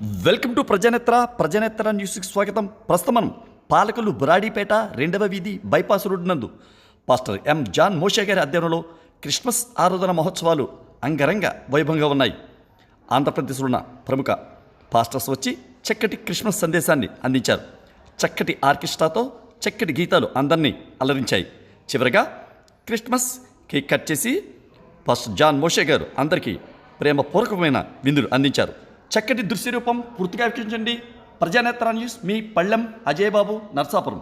Welcome to ప్రజానేత్ర న్యూస్కి స్వాగతం. ప్రస్తుతం మనం పాలకులు బురాడీపేట 2వ వీధి బైపాస్ రోడ్డు నందు పాస్టర్ ఎం జాన్ మోషే గారి ఆధ్వర్యంలో క్రిస్మస్ ఆరాధన మహోత్సవాలు అంగరంగ వైభవంగా ఉన్నాయి. ఆంధ్రప్రదేశ్లో ఉన్న ప్రముఖ పాస్టర్స్ వచ్చి చక్కటి క్రిస్మస్ సందేశాన్ని అందించారు. చక్కటి ఆర్కెస్ట్రాతో చక్కటి గీతాలు అందరినీ అలరించాయి. చివరిగా క్రిస్మస్ కేక్ కట్ చేసి పాస్టర్ జాన్ మోషే గారు అందరికీ ప్రేమపూర్వకమైన విందులు అందించారు. చక్కటి దృశ్యరూపం పూర్తిగా వీక్షించండి. ప్రజానేత్ర న్యూస్, మీ పళ్ళెం అజయ్ బాబు, నర్సాపురం.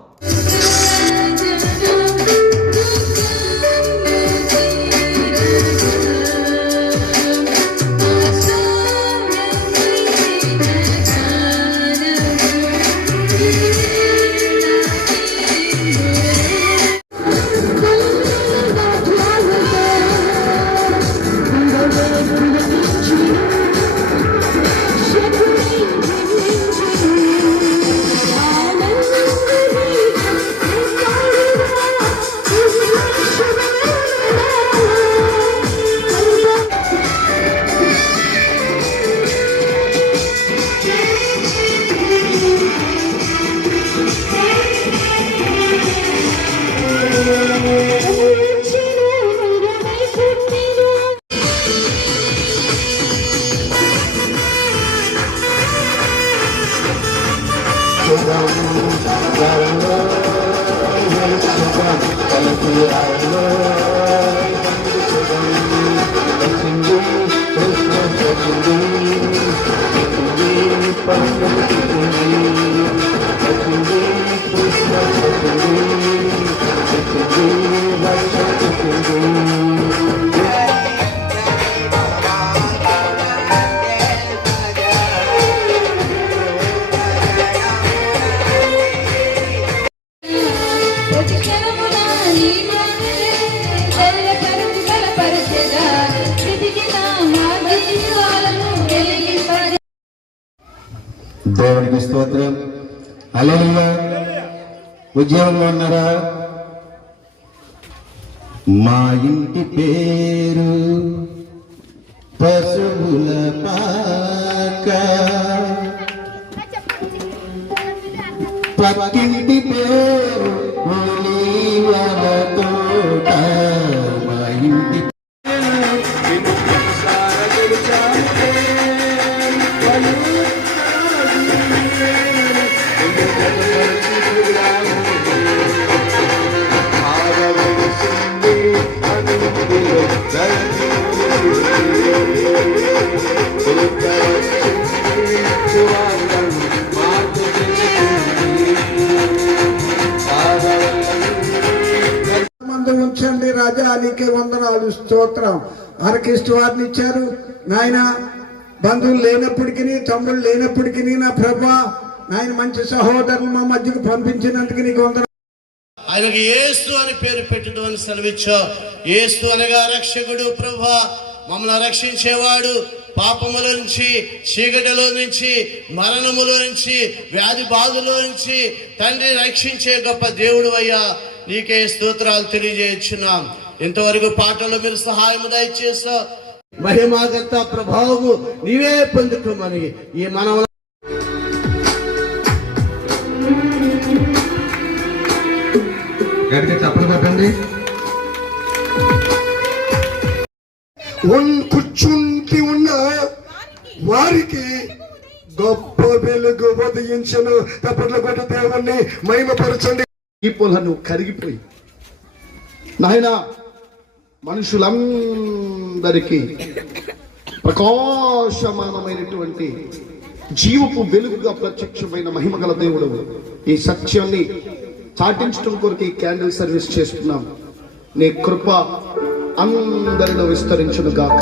దేవునికి స్తోత్రం. హల్లెలూయా. ఉద్యోగంలో ఉన్నారా? మా ఇంటి పేరు పశువుల పాక, పక్కింటి పేరు ఒలీవల తోట. మా ఇంటి ఉంచండి రాజా, నీకే వందనాలు, స్తోత్రం. ఆర్కెస్ట్రా వారిని ఇచ్చారు నాయన. బంధువులు లేనప్పటికీ, తమ్ముళ్ళు లేనప్పటికీ నా ప్రభా నాయన మంచి సహోదరులు మా మధ్యకు పంపించినందుకు నీకు వందనాలు. ఆయనకి యేసు అని పేరు పెట్టడం అని సెలవిచ్చావు. యేసు అనగా రక్షకుడు, ప్రభువా మమ్మల్ని రక్షించేవాడు. పాపముల నుంచి, చీకటిలో నుంచి, మరణములో నుంచి, వ్యాధి బాధలో నుంచి తండ్రి రక్షించే గొప్ప దేవుడు అయ్యా, నీకే స్తోత్రాలు తెలియజేస్తున్నాం. ఇంతవరకు పాటలు మీరు సహాయం దయచేసా. మహిమాగంత ప్రభావము నీవే పొందుకోమని ఈ మనవ చెప్పలు కొట్టండి. కూర్చుంటి ఉన్న వారికి గొప్ప వెలుగు ఉదయించను. తప్పట్ల కొట్ట దేవుణ్ణి మహిమపరచండి. ఈ పొలను కరిగిపోయి నాయన మనుషులందరికీ ప్రకాశమానమైనటువంటి జీవపు వెలుగుగా ప్రత్యక్షమైన మహిమగల దేవుడు, ఈ సత్యాన్ని చాటించడం కొరకు ఈ క్యాండిల్ సర్వీస్ చేస్తున్నాం. నీ కృప అందరిలో విస్తరించును గాక.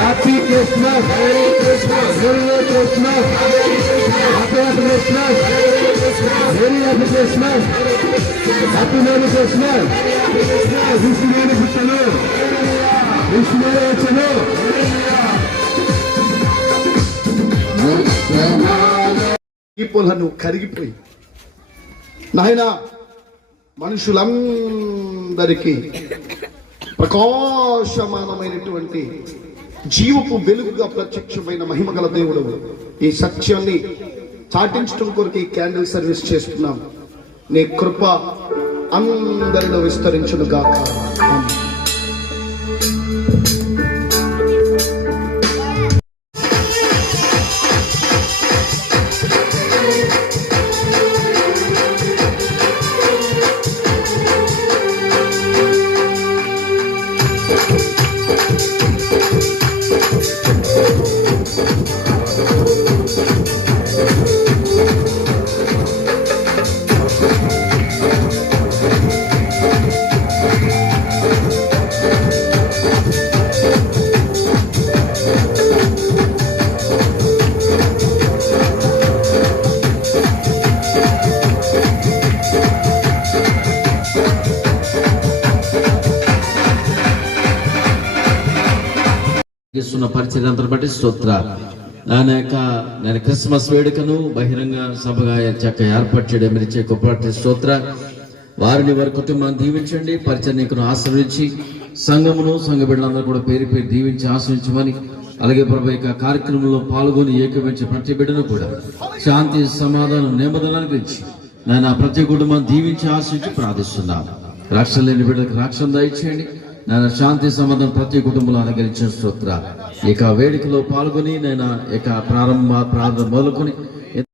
Happy Christmas, Merry Christmas, Merry Christmas, Happy Christmas, Merry Christmas, Happy Merry Christmas, Wish you Merry Christmas, Wish you Merry Christmas. దీపాలను కరిగిపోయి నాయన మనుషులందరికీ ప్రకాశమానమైనటువంటి జీవపు వెలుగుగా ప్రత్యక్షమైన మహిమగల దేవుడు ఈ సత్యాన్ని చాటించడం కొరకు ఈ క్యాండిల్ సర్వీస్ చేస్తున్నాం. నీ కృప అందరిలో విస్తరించును గాక. ఆమేన్. చేస్తున్న పరిచర్యంతా బట్టి స్తోత్ర. నేను క్రిస్మస్ వేడుకను బహిరంగ సభగా చక్క ఏర్పాటు చేయడం మీరు ఇచ్చే గొప్ప స్తోత్ర. వారిని వారి కుటుంబాన్ని దీవించండి, పరిచర్యకును ఆశ్రయించి సంఘమును సంఘ బిడ్డలందరూ కూడా పేరు పేరు దీవించి ఆశ్రయించమని, అలాగే ప్రభు యొక్క కార్యక్రమంలో పాల్గొని ఏకీవించే ప్రతి బిడ్డను కూడా శాంతి సమాధానం నెమ్మదనాన్ని గురించి నేను ప్రతి కుటుంబాన్ని దీవించి ఆశ్రయించి ప్రార్థిస్తున్నాను. రక్షణ లేని బిడ్డలకు రక్షణ దయచేయండి. నేను శాంతి సమాధానం ప్రతి కుటుంబంలో అనుగ్రహించిన స్తోత్ర. ఇక వేడుకలో పాల్గొని నేను ఇక ప్రారంభం మొదలుకొని